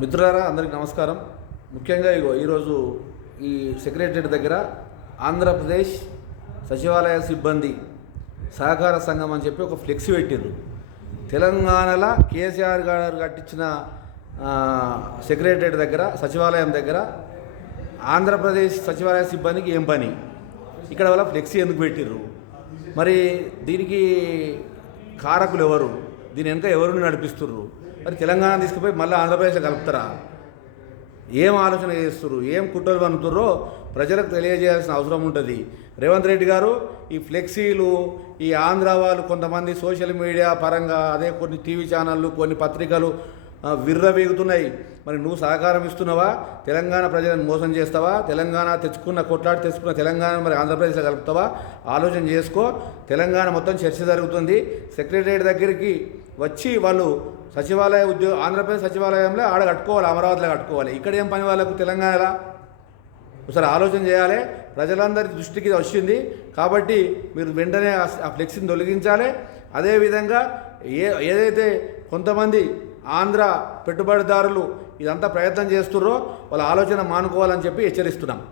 మిత్రులారా అందరికి నమస్కారం. ముఖ్యంగా ఇగో ఈరోజు ఈ సెక్రటరీ దగ్గర ఆంధ్రప్రదేశ్ సచివాలయ సిబ్బంది సహకార సంఘం అని చెప్పి ఒక ఫ్లెక్సీ పెట్టిండ్రు. తెలంగాణలో కేసీఆర్ గారు కట్టించిన ఆ, సెక్రటరీ దగ్గర సచివాలయం దగ్గర ఆంధ్రప్రదేశ్ సచివాలయ సిబ్బందికి ఏం పని? ఇక్కడ వాళ్ళ ఫ్లెక్సీ ఎందుకు పెట్టిర్రు? మరి దీనికి కారకులు ఎవరు? దీని వెనుక ఎవరు నడిపిస్తుర్రు? మరి తెలంగాణ తీసుకుపోయి మళ్ళీ ఆంధ్రప్రదేశ్లో కలుపుతారా? ఏం ఆలోచన చేస్తుర్రు? ఏం కుట్రలు పనుతుర్రో ప్రజలకు తెలియజేయాల్సిన అవసరం ఉంటుంది. రేవంత్ రెడ్డి గారు ఈ ఫ్లెక్సీలు ఈ ఆంధ్ర వాళ్ళు కొంతమంది సోషల్ మీడియా పరంగా అదే కొన్ని టీవీ ఛానళ్ళు కొన్ని పత్రికలు విర్రవేగుతున్నాయి. మరి నువ్వు సహకారం ఇస్తున్నావా? తెలంగాణ ప్రజలను మోసం చేస్తావా? తెలంగాణ తెచ్చుకున్న కొట్లాడి తెచ్చుకున్న తెలంగాణ మరి ఆంధ్రప్రదేశ్లో కలుపుతావా? ఆలోచన చేసుకో. తెలంగాణ మొత్తం చర్చ జరుగుతుంది. సెక్రటరియట్ దగ్గరికి వచ్చి వాళ్ళు సచివాలయ ఉద్యోగ ఆంధ్రప్రదేశ్ సచివాలయంలో ఆడ కట్టుకోవాలి అమరావతిలో కట్టుకోవాలి. ఇక్కడ ఏం పని వాళ్ళకు? తెలంగాణలో? ఒకసారి ఆలోచన చేయాలి. ప్రజలందరి దృష్టికి వచ్చింది. కాబట్టి మీరు వెంటనే ఆ- ఆ ఫ్లెక్సీని తొలగించాలి. అదేవిధంగా ఏ ఏదైతే కొంతమంది ఆంధ్ర పెట్టుబడిదారులు ఇదంతా ప్రయత్నం చేస్తుర్రో వాళ్ళ ఆలోచన మానుకోవాలని చెప్పి హెచ్చరిస్తున్నాం.